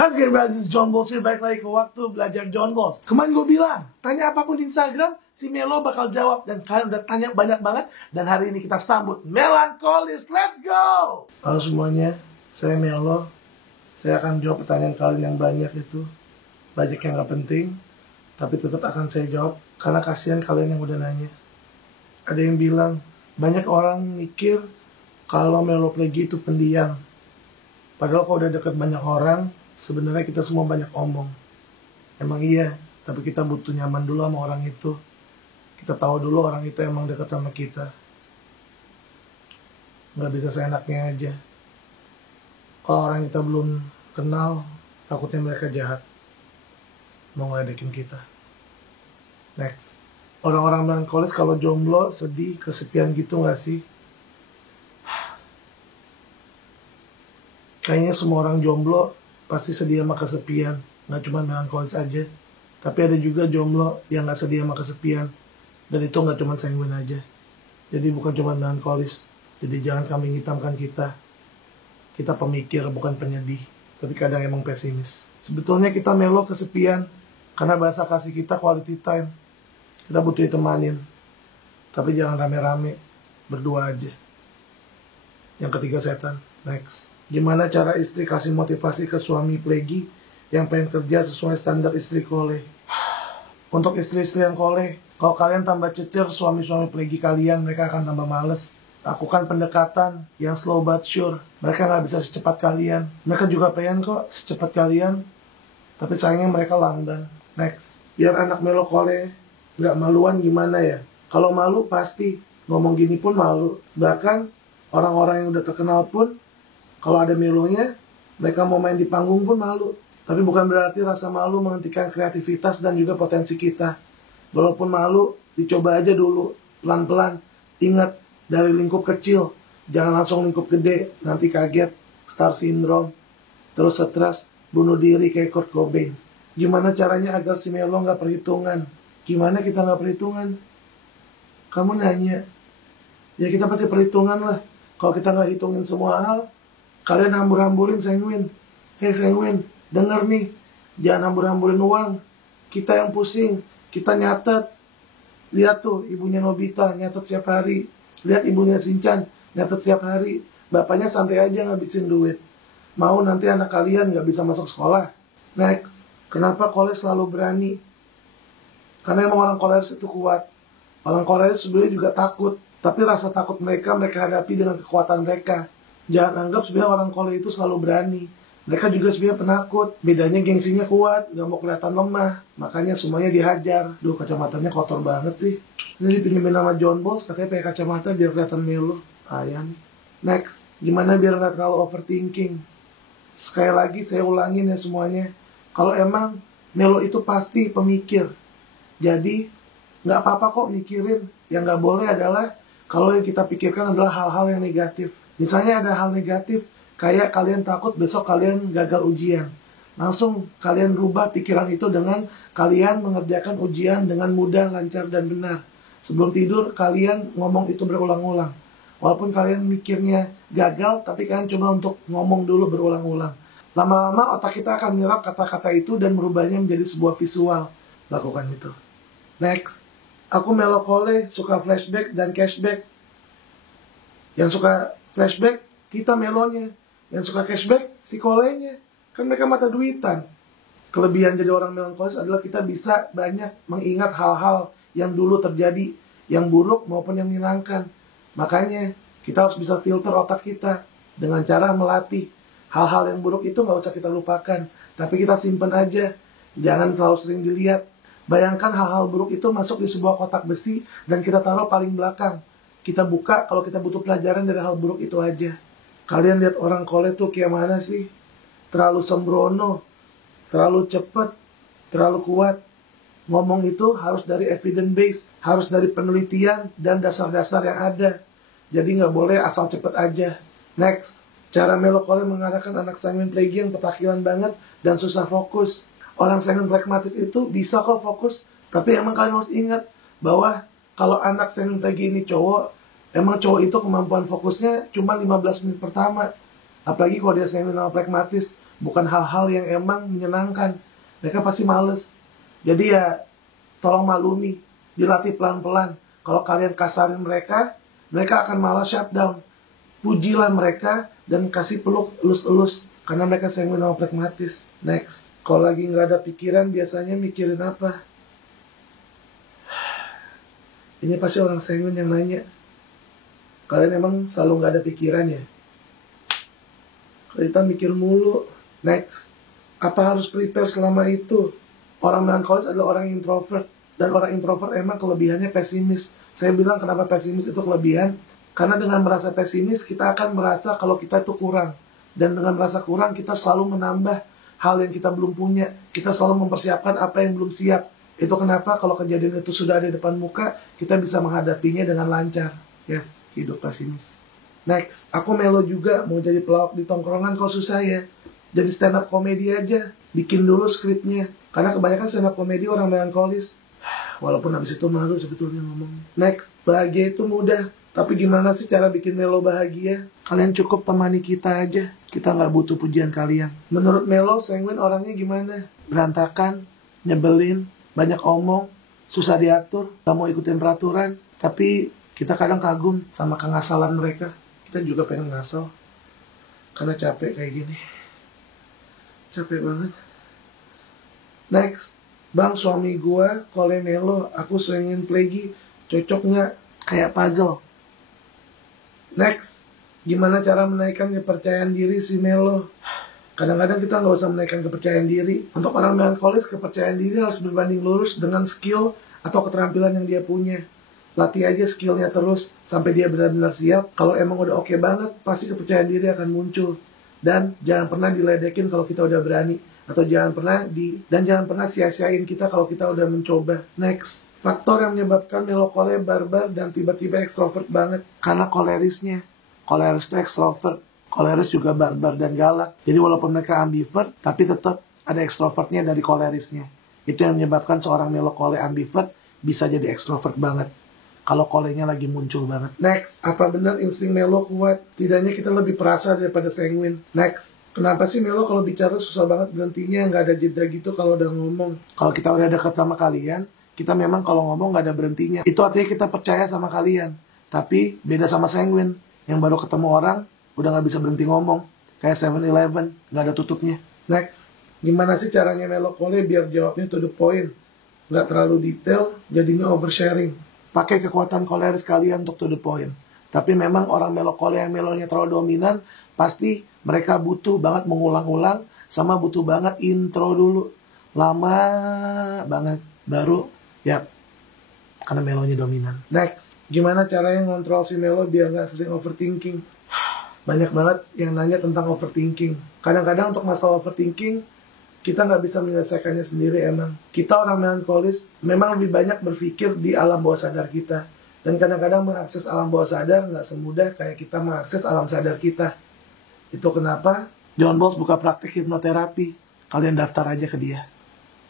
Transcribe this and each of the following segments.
How's it going, this is John Balls here, balik lagi ke waktu belajar John Balls. Kemarin gue bilang, tanya apapun di Instagram, si Melo bakal jawab. Dan kalian udah tanya banyak banget. Dan hari ini kita sambut Melancholis, let's go! Halo semuanya, saya Melo. Saya akan jawab pertanyaan kalian yang banyak itu. Banyak yang gak penting, tapi tetap akan saya jawab. Karena kasihan kalian yang udah nanya. Ada yang bilang, banyak orang mikir kalau Melo Plegi itu pendiam. Padahal kalau udah deket banyak orang, sebenarnya kita semua banyak omong. Emang iya, tapi kita butuh nyaman dulu sama orang itu. Kita tahu dulu orang itu emang dekat sama kita. Nggak bisa seenaknya aja. Kalau orang kita belum kenal, takutnya mereka jahat. Mau ngeledekin kita. Next. Orang-orang melankolis kalau jomblo, sedih, kesepian gitu nggak sih? Kayaknya semua orang jomblo pasti sedih sama kesepian. Nggak cuma melankolis aja. Tapi ada juga jomblo yang nggak sedih sama kesepian. Dan itu nggak cuma sanguin aja. Jadi bukan cuma melankolis. Jadi jangan kambing hitamkan kita. Kita pemikir, bukan penyedih. Tapi kadang emang pesimis. Sebetulnya kita melo kesepian. Karena bahasa kasih kita quality time. Kita butuh ditemanin. Tapi jangan rame-rame. Berdua aja. Yang ketiga setan. Next. Gimana cara istri kasih motivasi ke suami Plegi yang pengen kerja sesuai standar istri koleh? Untuk istri-istri yang koleh, kalau kalian tambah cecer suami-suami Plegi kalian, mereka akan tambah males. Lakukan pendekatan yang slow but sure. Mereka nggak bisa secepat kalian. Mereka juga pengen kok secepat kalian. Tapi sayangnya mereka lamban. Next. Biar anak melo koleh nggak maluan gimana ya? Kalau malu pasti. Ngomong gini pun malu. Bahkan orang-orang yang udah terkenal pun kalau ada melonya, mereka mau main di panggung pun malu. Tapi bukan berarti rasa malu menghentikan kreativitas dan juga potensi kita. Walaupun malu, dicoba aja dulu, pelan-pelan. Ingat, dari lingkup kecil, jangan langsung lingkup gede, nanti kaget, star syndrome, terus stres, bunuh diri kayak Kurt Cobain. Gimana caranya agar si Melo nggak perhitungan? Gimana kita nggak perhitungan? Kamu nanya, ya kita pasti perhitungan lah. Kalau kita nggak hitungin semua hal, kalian hambur-hamburin sanguin. Hei sanguin, denger nih. Jangan hambur-hamburin uang. Kita yang pusing. Kita nyatet. Lihat tuh, ibunya Nobita nyatet setiap hari. Lihat ibunya Shinchan nyatet setiap hari. Bapaknya santai aja ngabisin duit. Mau nanti anak kalian gak bisa masuk sekolah? Next. Kenapa koles selalu berani? Karena emang orang koles itu kuat. Orang koles sebenarnya juga takut. Tapi rasa takut mereka hadapi dengan kekuatan mereka. Jangan anggap sebenarnya orang kolej itu selalu berani. Mereka juga sebenarnya penakut. Bedanya gengsinya kuat, gak mau kelihatan lemah. Makanya semuanya dihajar. Duh, kacamatanya kotor banget sih. Ini dipinjemin nama John Balls, katanya pakai kacamata biar kelihatan melo. Ayam. Next, gimana biar gak terlalu overthinking? Sekali lagi saya ulangin ya semuanya. Kalau emang melo itu pasti pemikir. Jadi, gak apa-apa kok mikirin. Yang gak boleh adalah kalau yang kita pikirkan adalah hal-hal yang negatif. Misalnya ada hal negatif, kayak kalian takut besok kalian gagal ujian. Langsung kalian rubah pikiran itu dengan kalian mengerjakan ujian dengan mudah, lancar, dan benar. Sebelum tidur, kalian ngomong itu berulang-ulang. Walaupun kalian mikirnya gagal, tapi kalian coba untuk ngomong dulu berulang-ulang. Lama-lama otak kita akan menyerap kata-kata itu dan merubahnya menjadi sebuah visual. Lakukan itu. Next. Aku melo koleh, suka flashback dan cashback. Yang suka flashback, kita melonya. Yang suka cashback, si kolenya. Kan mereka mata duitan. Kelebihan jadi orang melankolis adalah kita bisa banyak mengingat hal-hal yang dulu terjadi. Yang buruk maupun yang menyenangkan. Makanya, kita harus bisa filter otak kita. Dengan cara melatih. Hal-hal yang buruk itu gak usah kita lupakan. Tapi kita simpen aja. Jangan terlalu sering dilihat. Bayangkan hal-hal buruk itu masuk di sebuah kotak besi. Dan kita taruh paling belakang. Kita buka kalau kita butuh pelajaran dari hal buruk itu aja. Kalian lihat orang kolej tuh kayak mana sih? Terlalu sembrono, terlalu cepat, terlalu kuat. Ngomong itu harus dari evidence base, harus dari penelitian dan dasar-dasar yang ada. Jadi nggak boleh asal cepet aja. Next, cara melo kolej mengarahkan anak sanguin Plegi yang petakilan banget dan susah fokus. Orang sanguin pragmatis itu bisa kok fokus, tapi emang kalian harus ingat bahwa kalau anak sanguin Plegi ini cowok, emang cowok itu kemampuan fokusnya cuma 15 menit pertama. Apalagi kalau dia sanguin sama pragmatis, bukan hal-hal yang emang menyenangkan. Mereka pasti males. Jadi ya, tolong maklumi, dilatih pelan-pelan. Kalau kalian kasarin mereka, mereka akan malah shutdown. Pujilah mereka dan kasih peluk elus-elus, karena mereka sanguin sama pragmatis. Next, kalau lagi nggak ada pikiran, biasanya mikirin apa? Ini pasti orang sanguin yang nanya. Kalian emang selalu nggak ada pikiran ya? Kita mikir mulu. Next, apa harus prepare selama itu? Orang melankolis adalah orang introvert. Dan orang introvert emang kelebihannya pesimis. Saya bilang kenapa pesimis itu kelebihan? Karena dengan merasa pesimis, kita akan merasa kalau kita itu kurang. Dan dengan merasa kurang, kita selalu menambah hal yang kita belum punya. Kita selalu mempersiapkan apa yang belum siap. Itu kenapa kalau kejadian itu sudah ada di depan muka, kita bisa menghadapinya dengan lancar. Yes, hidup pesimis. Next, aku melo juga mau jadi pelawak di tongkrongan kalau susah ya. Jadi stand up komedi aja. Bikin dulu skripnya. Karena kebanyakan stand up komedi orang melankolis. Walaupun habis itu malu sebetulnya ngomongnya. Next, bahagia itu mudah. Tapi gimana sih cara bikin Melo bahagia? Kalian cukup temani kita aja. Kita nggak butuh pujian kalian. Menurut Melo, sanguin orangnya gimana? Berantakan, nyebelin, banyak omong, susah diatur, gak mau ikutin peraturan. Tapi kita kadang kagum sama kengasalan mereka. Kita juga pengen ngasal. Karena capek kayak gini. Capek banget. Next, bang suami gua kole Melo, aku swingin plegi, cocok nggak? Kayak puzzle. Next, gimana cara menaikkan kepercayaan diri si Melo? Kadang-kadang kita nggak usah menaikkan kepercayaan diri. Untuk orang melankolis, kepercayaan diri harus berbanding lurus dengan skill atau keterampilan yang dia punya. Latih aja skillnya terus sampai dia benar-benar siap. Kalau emang udah oke banget, pasti kepercayaan diri akan muncul. Dan jangan pernah diledekin kalau kita udah berani. Atau jangan pernah sia-siain kita kalau kita udah mencoba. Next, faktor yang menyebabkan Melo kole barbar dan tiba-tiba ekstrovert banget karena kolerisnya. Koleris itu ekstrovert, koleris juga barbar dan galak. Jadi walaupun mereka ambivert, tapi tetap ada ekstrovertnya dari kolerisnya. Itu yang menyebabkan seorang Melo kole ambivert bisa jadi ekstrovert banget kalau kolenya lagi muncul banget. Next, apa benar insting Melo kuat? Tidaknya kita lebih perasa daripada sanguin. Next, kenapa sih Melo kalau bicara susah banget berhentinya, nggak ada jeda gitu kalau udah ngomong? Kalau kita udah dekat sama kalian, kita memang kalau ngomong nggak ada berhentinya. Itu artinya kita percaya sama kalian. Tapi beda sama sanguin, yang baru ketemu orang, udah nggak bisa berhenti ngomong. Kayak 7-Eleven, nggak ada tutupnya. Next, gimana sih caranya Melo kole biar jawabnya to the point? Nggak terlalu detail, jadinya oversharing. Pakai kekuatan koleris kalian untuk to the point. Tapi memang orang Melo kole yang melonya terlalu dominan, pasti mereka butuh banget mengulang-ulang, sama butuh banget intro dulu. Lama banget, baru, karena melonya dominan. Next, gimana caranya ngontrol si Melo biar gak sering overthinking? Banyak banget yang nanya tentang overthinking. Kadang-kadang untuk masalah overthinking, kita nggak bisa menyelesaikannya sendiri emang. Kita orang melankolis memang lebih banyak berpikir di alam bawah sadar kita. Dan kadang-kadang mengakses alam bawah sadar nggak semudah kayak kita mengakses alam sadar kita. Itu kenapa John Bowles buka praktik hipnoterapi. Kalian daftar aja ke dia.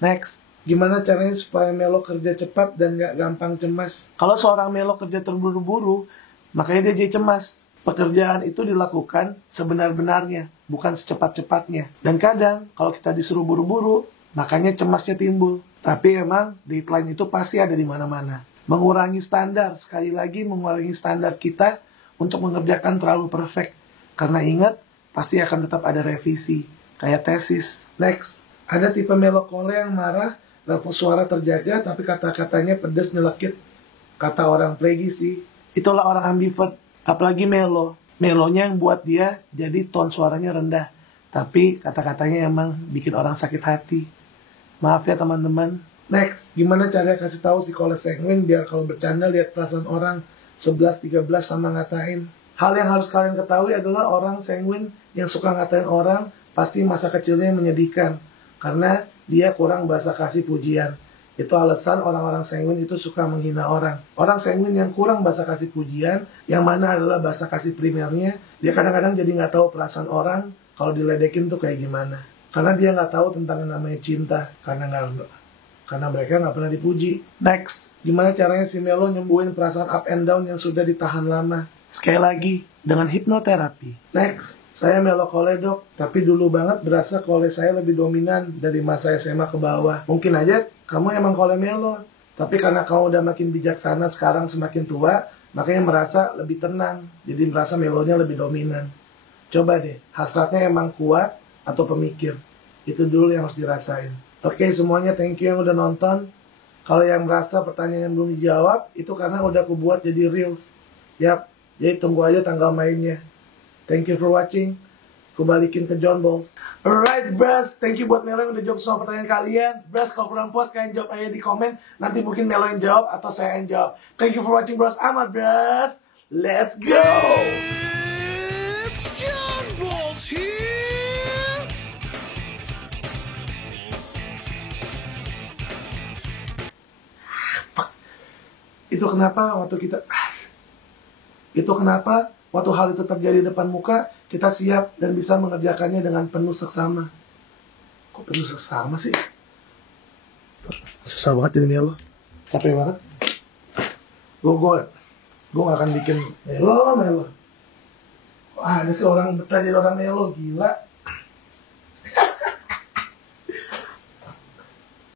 Next, gimana caranya supaya Melo kerja cepat dan nggak gampang cemas? Kalau seorang Melo kerja terburu-buru, makanya dia jadi cemas. Pekerjaan itu dilakukan sebenar-benarnya, bukan secepat-cepatnya. Dan kadang, kalau kita disuruh buru-buru, makanya cemasnya timbul. Tapi emang deadline itu pasti ada di mana-mana. Mengurangi standar, sekali lagi mengurangi standar kita untuk mengerjakan terlalu perfect. Karena ingat, pasti akan tetap ada revisi, kayak tesis. Next, ada tipe Melo kole yang marah, level suara terjaga, tapi kata-katanya pedas nyelekit. Kata orang plegi sih, itulah orang ambivert. Apalagi Melo. Melonya yang buat dia jadi tone suaranya rendah. Tapi kata-katanya emang bikin orang sakit hati. Maaf ya teman-teman. Next, gimana cara kasih tahu si kole sanguin biar kalau bercanda lihat perasaan orang 11-13 sama ngatain. Hal yang harus kalian ketahui adalah orang sanguin yang suka ngatain orang pasti masa kecilnya menyedihkan. Karena dia kurang bahasa kasih pujian. Itu alasan orang-orang sanguin itu suka menghina orang. Orang sanguin yang kurang bahasa kasih pujian, yang mana adalah bahasa kasih primernya, dia kadang-kadang jadi nggak tahu perasaan orang kalau diledekin tuh kayak gimana. Karena dia nggak tahu tentang yang namanya cinta, karena mereka nggak pernah dipuji. Next, gimana caranya si Melo nyembuhin perasaan up and down yang sudah ditahan lama? Sekali lagi, dengan hipnoterapi. Next, saya melo kole dok, tapi dulu banget berasa kole saya lebih dominan dari masa SMA ke bawah. Mungkin aja kamu emang kole melo, tapi karena kamu udah makin bijaksana sekarang semakin tua, makanya merasa lebih tenang, jadi merasa melonya lebih dominan. Coba deh, hasratnya emang kuat atau pemikir? Itu dulu yang harus dirasain. Oke semuanya, thank you yang udah nonton. Kalau yang merasa pertanyaan yang belum dijawab, itu karena udah aku buat jadi reels. Yap, jadi tunggu aja tanggal mainnya. Thank you for watching. Aku balikin ke John Balls. Alright bros, thank you buat Melo yang udah jawab semua pertanyaan kalian. Bros, kalau kurang puas kalian jawab aja di komen. Nanti mungkin Melo yang jawab atau saya yang jawab. Thank you for watching bros. Amat bros. Let's go. It's John Balls here! Itu kenapa waktu hal itu terjadi di depan muka, kita siap dan bisa mengerjakannya dengan penuh seksama. Kok penuh seksama sih? Susah banget jadi Melo. Capek banget. Gue gak akan bikin Melo. Kok ada sih orang betah jadi orang Melo, gila.